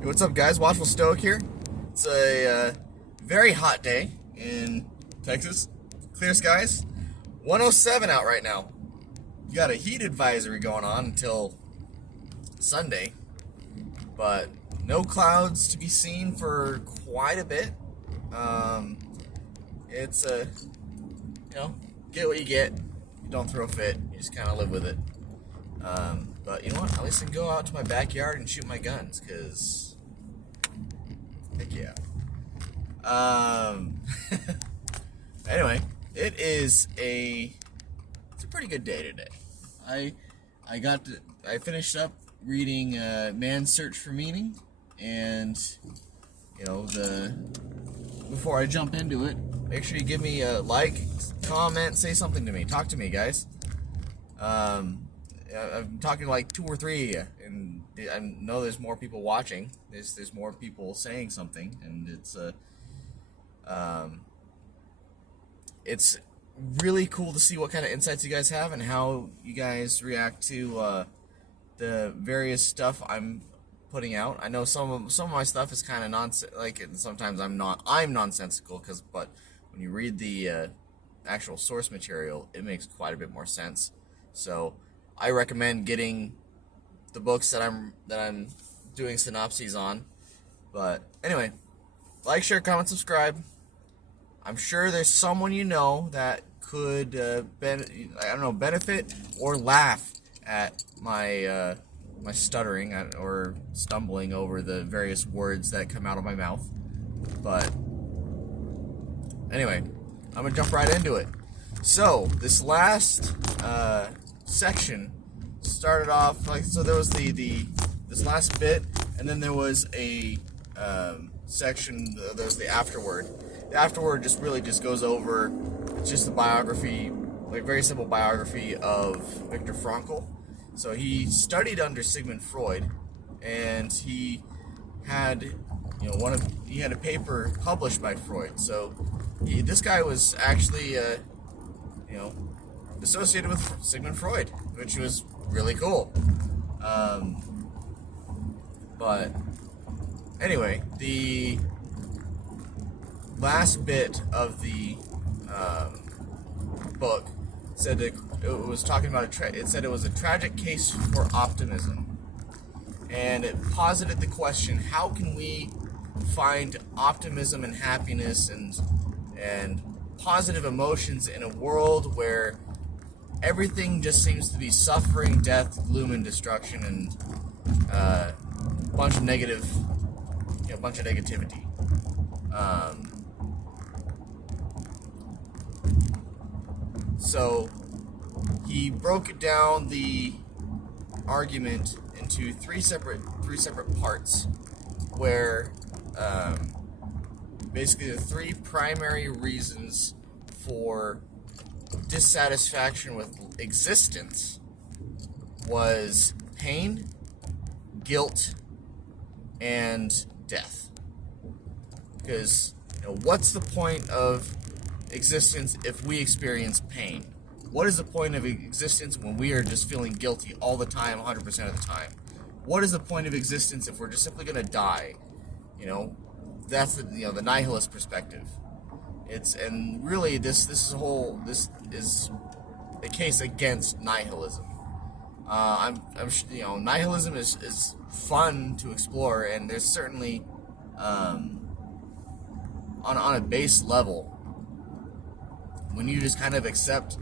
Hey, what's up, guys? Watchful Stoic here. It's a very hot day in Texas. Clear skies. 107 out right now. You got a heat advisory going on until Sunday, but no clouds to be seen for quite a bit. It's get what you get. You don't throw a fit. You just kind of live with it. But you know what? At least I can go out to my backyard and shoot my guns, because heck yeah. Anyway, it's a pretty good day today. I finished up reading Man's Search for Meaning, and before I jump into it, make sure you give me a like, comment, say something to me, talk to me, guys. I'm talking to like 2 or 3 of you, and I know there's more people watching. There's more people saying something, and it's really cool to see what kind of insights you guys have and how you guys react to the various stuff I'm putting out. I know some of my stuff is kind of nonsense, and sometimes I'm nonsensical, but when you read the actual source material, it makes quite a bit more sense. So I recommend getting the books that I'm doing synopses on. But anyway, like, share, comment, subscribe. I'm sure there's someone you know that could benefit or laugh at my my stuttering or stumbling over the various words that come out of my mouth. But anyway, I'm gonna jump right into it. So this last section started off there was this last bit, and then there was a section. There's the afterword. The afterword just goes over. It's just a biography, very simple biography of Victor Frankyll. So he studied under Sigmund Freud, and he had he had a paper published by Freud. So this guy was actually associated with Sigmund Freud, which was really cool. But anyway, the last bit of the book said it was talking about it said it was a tragic case for optimism, and it posited the question: how can we find optimism and happiness and positive emotions in a world where everything just seems to be suffering, death, gloom, and destruction, and a bunch of negativity. So he broke down the argument into three separate parts, where basically the 3 primary reasons for dissatisfaction with existence was pain, guilt, and death. Because what's the point of existence if we experience pain? What is the point of existence when we are just feeling guilty all the time, 100% of the time? What is the point of existence if we're just simply going to die? That's the nihilist perspective. And really this is a case against nihilism. Nihilism is fun to explore, and there's certainly on a base level, when you just kind of accept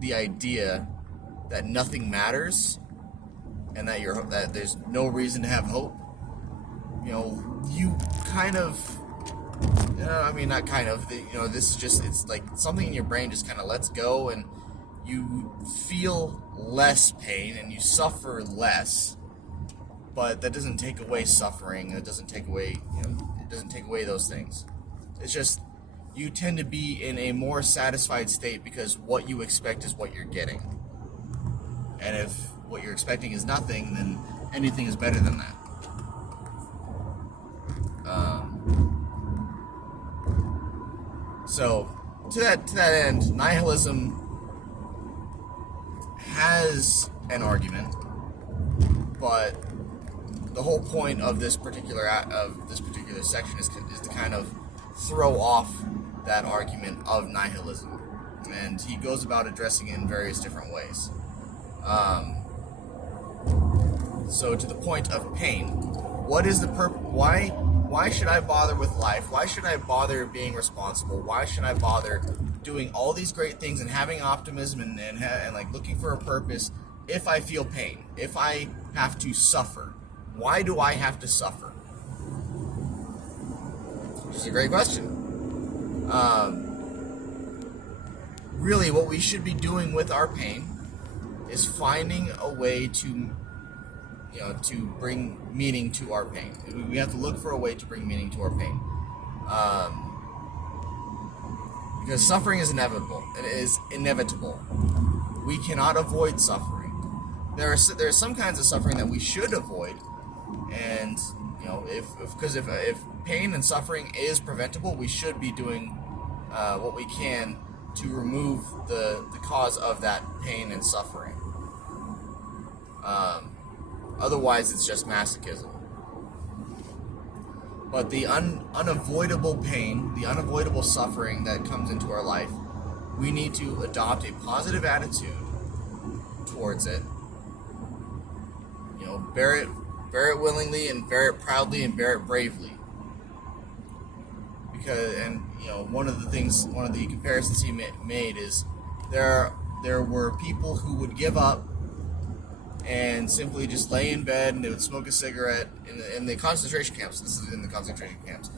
the idea that nothing matters and that there's no reason to have hope, you kind of, this is just, it's like something in your brain just kind of lets go, and you feel less pain and you suffer less. But that doesn't take away suffering. It doesn't take away, those things. It's just you tend to be in a more satisfied state because what you expect is what you're getting. And if what you're expecting is nothing, then anything is better than that. So to that end, nihilism has an argument, but the whole point of this particular section is to kind of throw off that argument of nihilism, and he goes about addressing it in various different ways. So to the point of pain, what is the purpose? Why should I bother with life? Why should I bother being responsible? Why should I bother doing all these great things and having optimism and like looking for a purpose if I feel pain? If I have to suffer, why do I have to suffer? Which is a great question. Really, what we should be doing with our pain is finding a way to bring meaning to our pain. We have to look for a way to bring meaning to our pain. Because suffering is inevitable. It is inevitable. We cannot avoid suffering. There are some kinds of suffering that we should avoid, and if pain and suffering is preventable, we should be doing what we can to remove the cause of that pain and suffering. Otherwise, it's just masochism. But the unavoidable pain, the unavoidable suffering that comes into our life, we need to adopt a positive attitude towards it. Bear it willingly, and bear it proudly, and bear it bravely. One of the comparisons he made is there were people who would give up and simply just lay in bed, and they would smoke a cigarette in the concentration camps. This is in the concentration camps.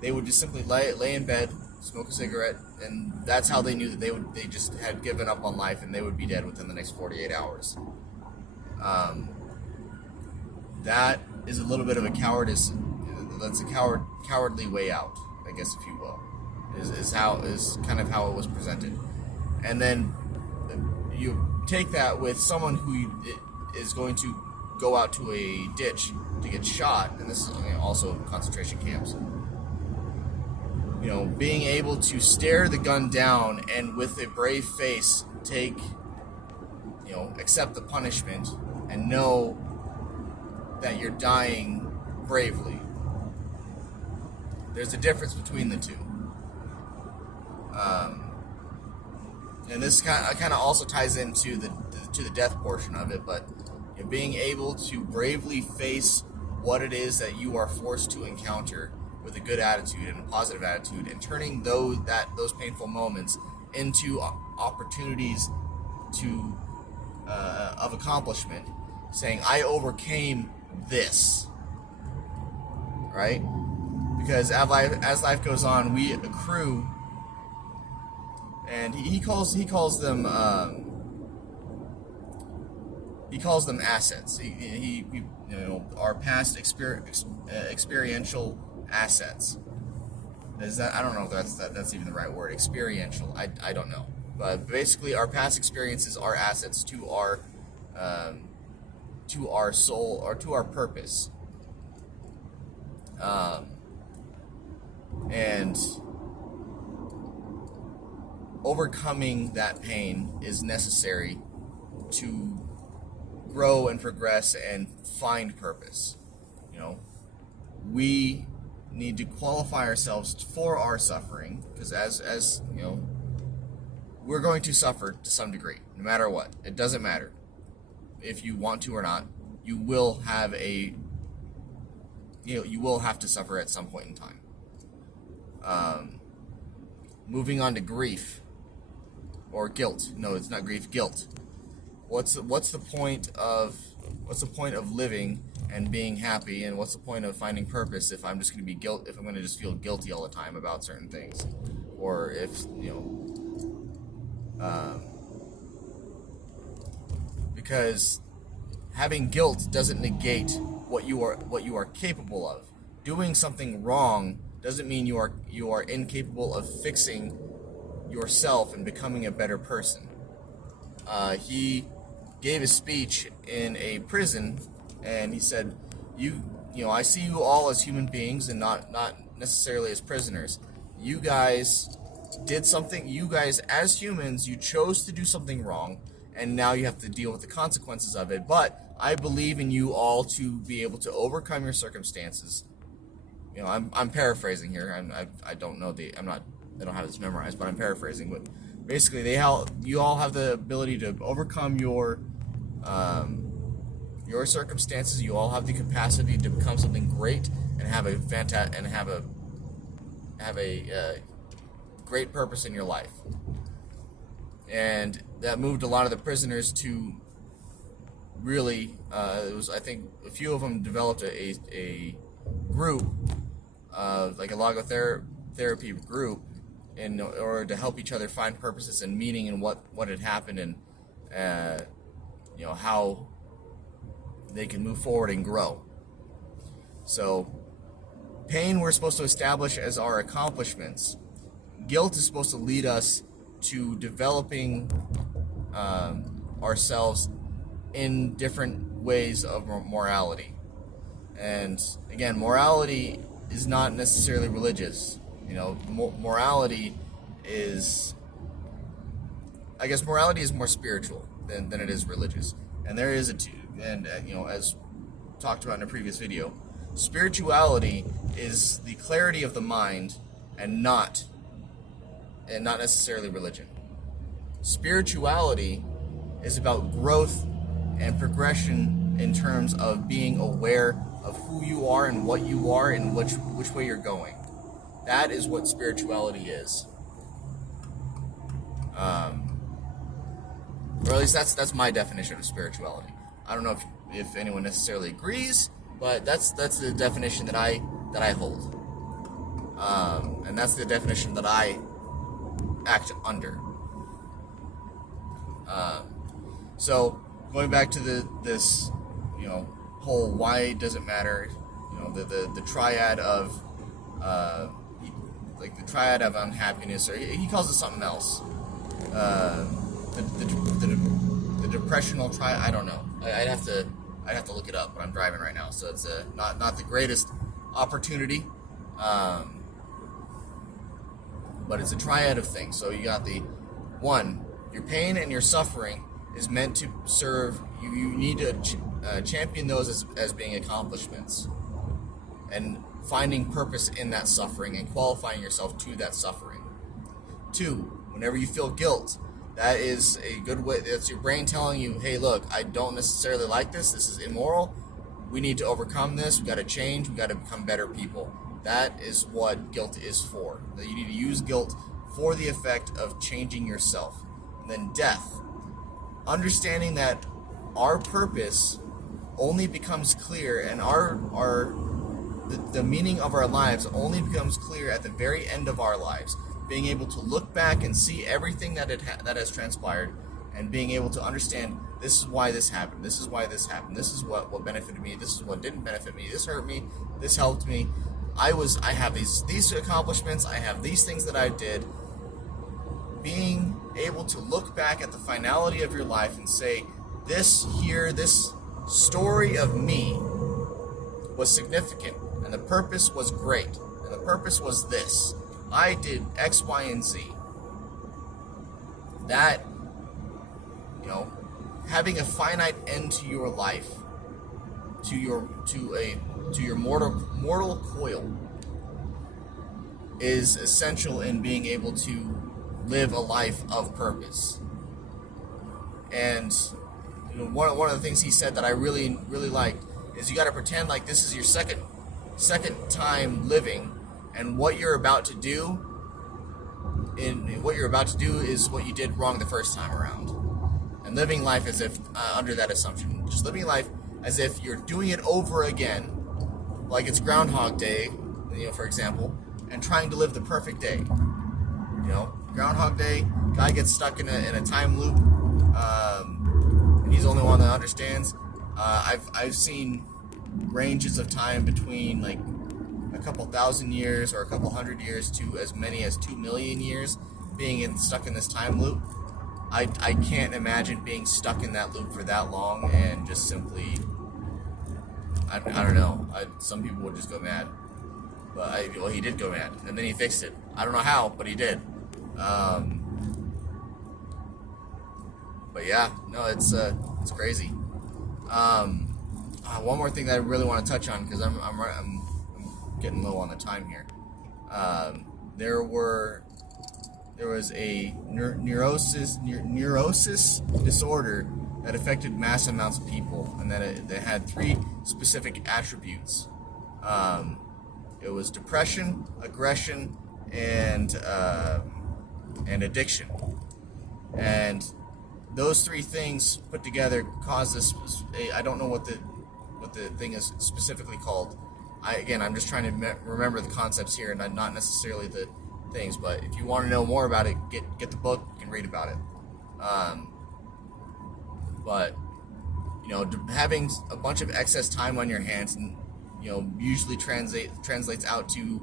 They would just simply lay in bed, smoke a cigarette, and that's how they knew that they just had given up on life, and they would be dead within the next 48 hours. That is a little bit of a cowardice. That's a cowardly way out, I guess, if you will. Is kind of how it was presented. And then you take that with someone who is going to go out to a ditch to get shot, and this is also concentration camps. Being able to stare the gun down and with a brave face accept the punishment and know that you're dying bravely. There's a difference between the two. And this kind of also ties into the death portion of it, but being able to bravely face what it is that you are forced to encounter with a good attitude and a positive attitude, and turning those painful moments into opportunities of accomplishment, saying, I overcame this, right? Because as life goes on, we accrue, and he calls them assets. Our past experiential assets. Is that, I don't know if that's even the right word. Experiential. I don't know. But basically, our past experiences are assets to our soul, or to our purpose. And overcoming that pain is necessary to grow and progress and find purpose. We need to qualify ourselves for our suffering, because as we're going to suffer to some degree, no matter what. It doesn't matter if you want to or not. You will have to suffer at some point in time. Moving on to grief or guilt. No, it's not grief. Guilt. What's the point of living and being happy, and what's the point of finding purpose if I'm just going to be if I'm going to just feel guilty all the time about certain things, or if because having guilt doesn't negate what you are capable of. Doing something wrong doesn't mean you are incapable of fixing yourself and becoming a better person. He gave a speech in a prison, and he said, I see you all as human beings and not necessarily as prisoners. You guys did something. You guys, as humans, you chose to do something wrong, and now you have to deal with the consequences of it. But I believe in you all to be able to overcome your circumstances. You know, I'm paraphrasing here. I don't know I don't have this memorized, but I'm paraphrasing. But basically, you all have the ability to overcome your circumstances. You all have the capacity to become something great and have a great purpose in your life. And that moved a lot of the prisoners to really, I think a few of them developed a group, like a logotherapy group, in order to help each other find purposes and meaning in what had happened, and how they can move forward and grow. So pain we're supposed to establish as our accomplishments. Guilt is supposed to lead us to developing ourselves in different ways of morality. And again, morality is not necessarily religious. Morality is, I guess, morality is more spiritual than it is religious. And there is as talked about in a previous video, spirituality is the clarity of the mind and not necessarily religion. Spirituality is about growth and progression in terms of being aware of who you are and what you are and which way you're going. That is what spirituality is. Or at least that's my definition of spirituality. I don't know if anyone necessarily agrees, but that's the definition that I hold. And that's the definition that I act under. So going back to this whole why does it matter, the triad of like the triad of unhappiness, or he calls it something else, the depressional triad. I don't know. I'd have to look it up, but I'm driving right now, so it's not the greatest opportunity. But it's a triad of things. So you got the one, your pain and your suffering is meant to serve you. You need to champion those as being accomplishments, and finding purpose in that suffering and qualifying yourself to that suffering. Two, whenever you feel guilt, that is a good way. That's your brain telling you, hey, look, I don't necessarily like this. This is immoral. We need to overcome this. We got to change. We got to become better people. That is what guilt is for. That you need to use guilt for the effect of changing yourself. And then death. Understanding that our purpose only becomes clear, and the meaning of our lives only becomes clear at the very end of our lives. Being able to look back and see everything that has transpired, and being able to understand, this is why this happened, this is why this happened, this is what benefited me, this is what didn't benefit me, this hurt me, this helped me. I have these accomplishments, I have these things that I did. Being able to look back at the finality of your life and say, this story of me was significant, and the purpose was great, and the purpose was this. I did X, Y, and Z. That, having a finite end to your life, to your mortal coil, is essential in being able to live a life of purpose. And one of the things he said that I really liked is, you got to pretend like this is your second time living, and what you're about to do is what you did wrong the first time around. And living life as if under that assumption, just living life as if you're doing it over again, like it's Groundhog Day, for example, and trying to live the perfect day. Groundhog Day, guy gets stuck in a time loop, and he's the only one that understands. I've seen ranges of time between like a couple thousand years or a couple hundred years to as many as 2 million years being stuck in this time loop. I can't imagine being stuck in that loop for that long and just simply, I don't know. Some people would just go mad. But he did go mad, and then he fixed it. I don't know how, but he did. But yeah, no, it's crazy. One more thing that I really want to touch on, because I'm getting low on the time here. There was a neurosis disorder that affected mass amounts of people, and that it had 3 specific attributes. It was depression, aggression, and addiction. And those 3 things put together cause this. I don't know what the thing is specifically called. I'm just trying to remember the concepts here, and not necessarily the things. But if you want to know more about it, get the book. You can read about it. But having a bunch of excess time on your hands, and usually translates out to,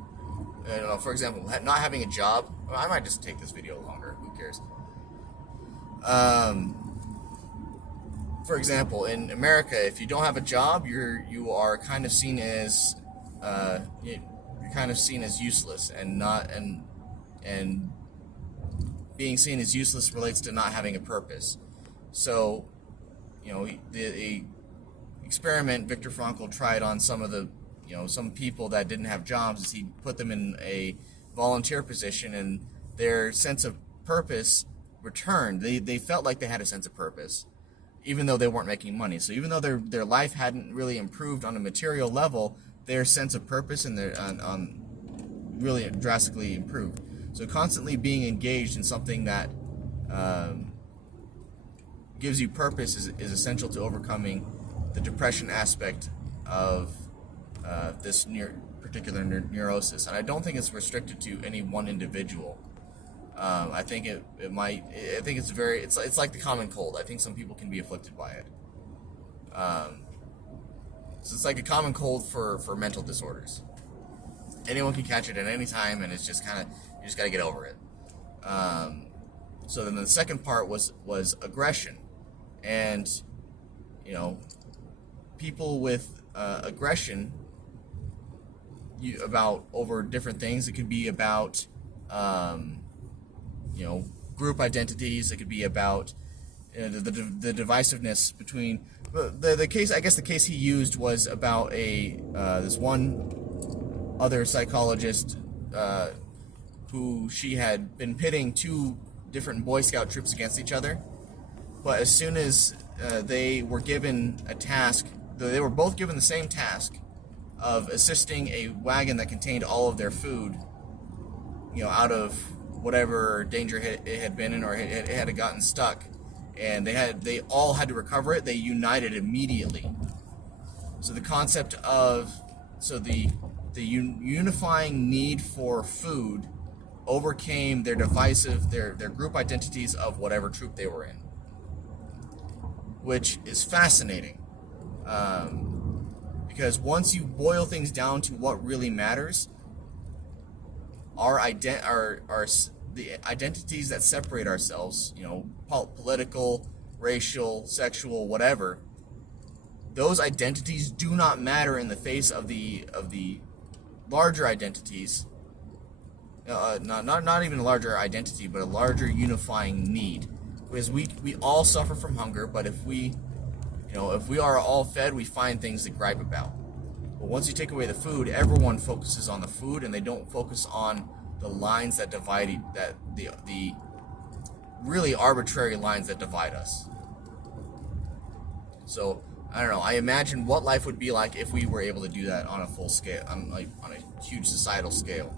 for example, not having a job. Well, I might just take this video longer. Who cares? For example, in America, if you don't have a job, you are kind of seen as useless, and being seen as useless relates to not having a purpose. So, the experiment Victor Frankyll tried on some people that didn't have jobs is he put them in a volunteer position, and their sense of purpose returned. They felt like they had a sense of purpose, even though they weren't making money. So even though their life hadn't really improved on a material level, their sense of purpose and their on really drastically improved. So constantly being engaged in something that gives you purpose is essential to overcoming the depression aspect of this particular neurosis. And I don't think it's restricted to any one individual. I think it might. I think it's like the common cold. I think some people can be afflicted by it. So it's like a common cold for mental disorders. Anyone can catch it at any time, and it's just you just got to get over it. So then the second part was aggression, and people with aggression about over different things. It could be about group identities. It could be about the divisiveness between the case. I guess the case he used was about this one other psychologist who she had been pitting 2 different Boy Scout troops against each other. But as soon as they were given a task, they were both given the same task of assisting a wagon that contained all of their food, out of whatever danger it had been in, or it had gotten stuck, and they all had to recover it. They united immediately. So the concept of the unifying need for food overcame their their group identities of whatever troop they were in, which is fascinating. Because once you boil things down to what really matters, the identities that separate ourselves, political, racial, sexual, whatever, those identities do not matter in the face of the larger identities. Not even a larger identity, but a larger unifying need. Because we all suffer from hunger, but if we are all fed, we find things to gripe about. But once you take away the food, everyone focuses on the food, and they don't focus on the lines that divide the really arbitrary lines that divide us. So I don't know. I imagine what life would be like if we were able to do that on a full scale, on a huge societal scale.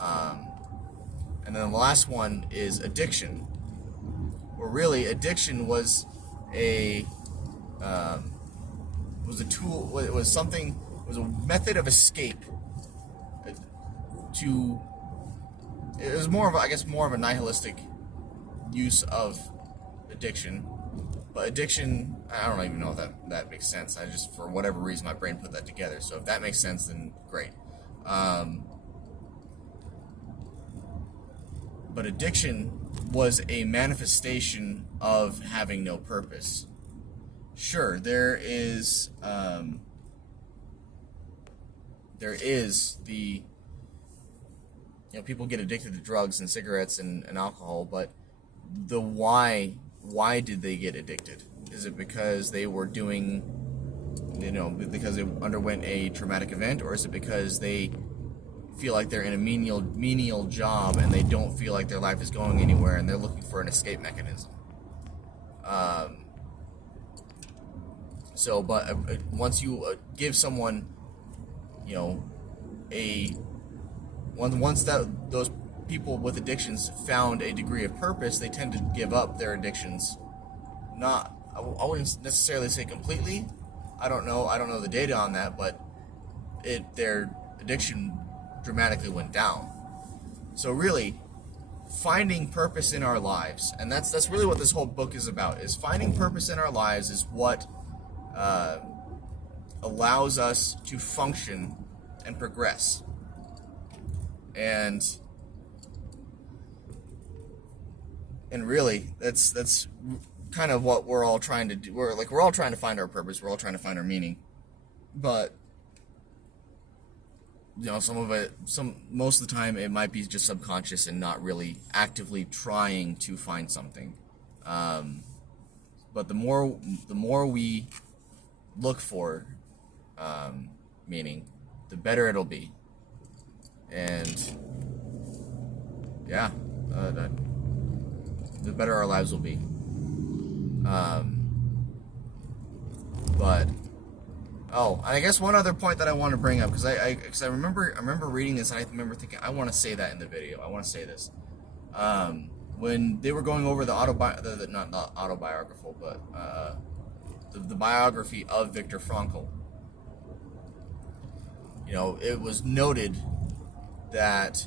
And then the last one is addiction, where really addiction was a tool. It was a method of escape. It was more of a nihilistic use of addiction. But addiction, I don't even know if that makes sense. I just, for whatever reason, my brain put that together. So if that makes sense, then great. But addiction was a manifestation of having no purpose. Sure, there is the, people get addicted to drugs and cigarettes and alcohol, but the why why did they get addicted? Is it because they were doing, because they underwent a traumatic event, or is it because they feel like they're in a menial job and they don't feel like their life is going anywhere and they're looking for an escape mechanism? But once you give someone, once those people with addictions found a degree of purpose, they tend to give up their addictions. I wouldn't necessarily say completely. I don't know the data on that, but their addiction dramatically went down. So really, finding purpose in our lives, and that's really what this whole book is about, is finding purpose in our lives is what allows us to function and progress. And really, that's kind of what we're all trying to do. We're all trying to find our purpose. We're all trying to find our meaning. But most of the time it might be just subconscious and not really actively trying to find something. But the more we look for meaning, the better it'll be. And yeah, the better our lives will be. And I guess one other point that I want to bring up, because I remember reading this and I remember thinking, I want to say that in the video. I want to say this. When they were going over the not autobiographical, but the biography of Victor Frankyll, it was noted that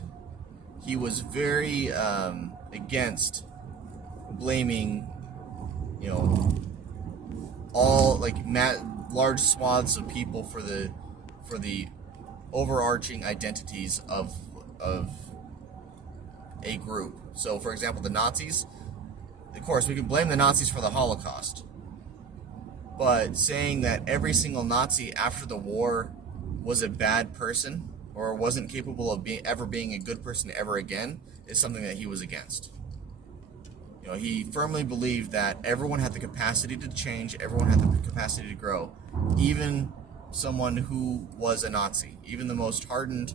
he was very against blaming, all large swaths of people for the overarching identities of a group. So, for example, the Nazis. Of course, we can blame the Nazis for the Holocaust, but saying that every single Nazi after the war was a bad person or wasn't capable of ever being a good person ever again is something that he was against. He firmly believed that everyone had the capacity to change, everyone had the capacity to grow, even someone who was a Nazi, even the most hardened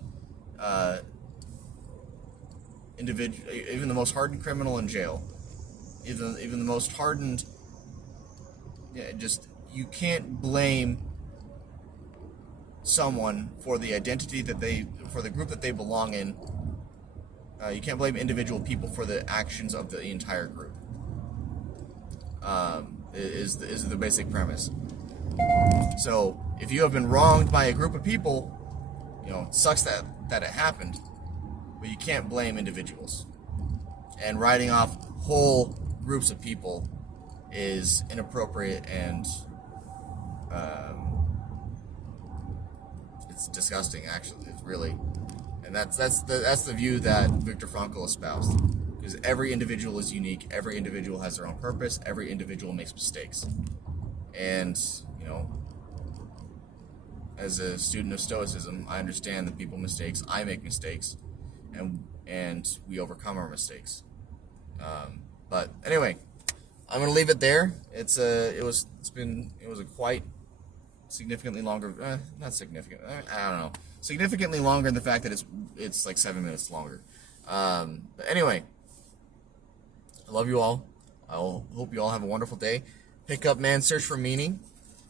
individual, even the most hardened criminal in jail, even the most hardened. You can't blame someone for the identity for the group that they belong in. You can't blame individual people for the actions of the entire group. Is the basic premise. So if you have been wronged by a group of people, it sucks that it happened, but you can't blame individuals. And writing off whole groups of people is inappropriate and it's disgusting. Actually, it's really. And that's the view that Victor Frankyll espoused. Because every individual is unique, every individual has their own purpose, every individual makes mistakes. And, as a student of Stoicism, I understand that people mistakes, I make mistakes, and we overcome our mistakes. But anyway, I'm gonna leave it there. It was a quite significantly longer, not significant, I don't know. Significantly longer in the fact that it's like 7 minutes longer. But anyway, I love you all. I hope you all have a wonderful day. Pick up Man's Search for Meaning.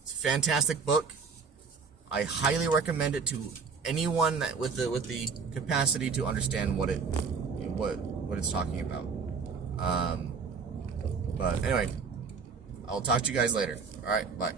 It's a fantastic book. I highly recommend it to anyone with the capacity to understand what it's talking about. But anyway, I'll talk to you guys later. All right, bye.